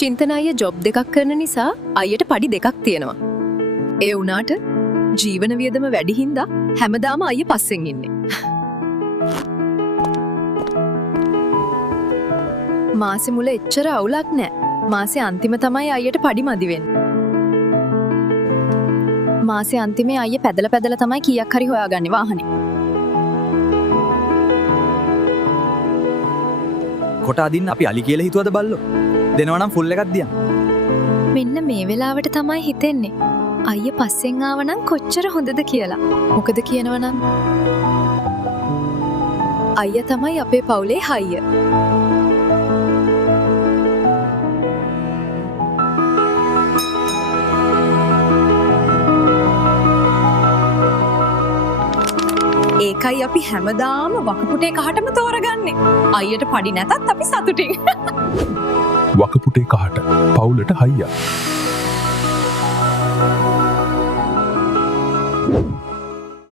චින්තන අයියා ජොබ් දෙකක් කරන නිසා අයියට පඩි දෙකක් තියෙනවා. ඒ වුණාට ජීවන වියදම වැඩි හින්දා හැමදාම අයියා පස්සෙන් ඉන්නේ. මාසෙ මුල එච්චර අවුලක් නෑ. මාසේ අන්තිම තමයි අයියට පඩි මදි වෙන්නේ. මාසේ අන්තිමේ අයියා පැදලා තමයි කීයක් හරි හොයාගන්නේ වාහනේ. කොට අදින්න අපි අලි කියලා හිතුවද බල්ලෝ? දෙනවා නම් ෆුල් එකක් දියන්. මෙන්න මේ වෙලාවට තමයි හිතෙන්නේ අයියා පස්සෙන් ආව නම් කොච්චර හොඳද කියලා. මොකද කියනවනම් අයියා තමයි අපේ පවුලේ හයිය. ඒකයි අපි හැමදාම වකපුටේ කහටම තෝරගන්නේ. අයියට පඩි නැතත් අපි සතුටින්. වකපුටේ කහට පවුලට හයියක්.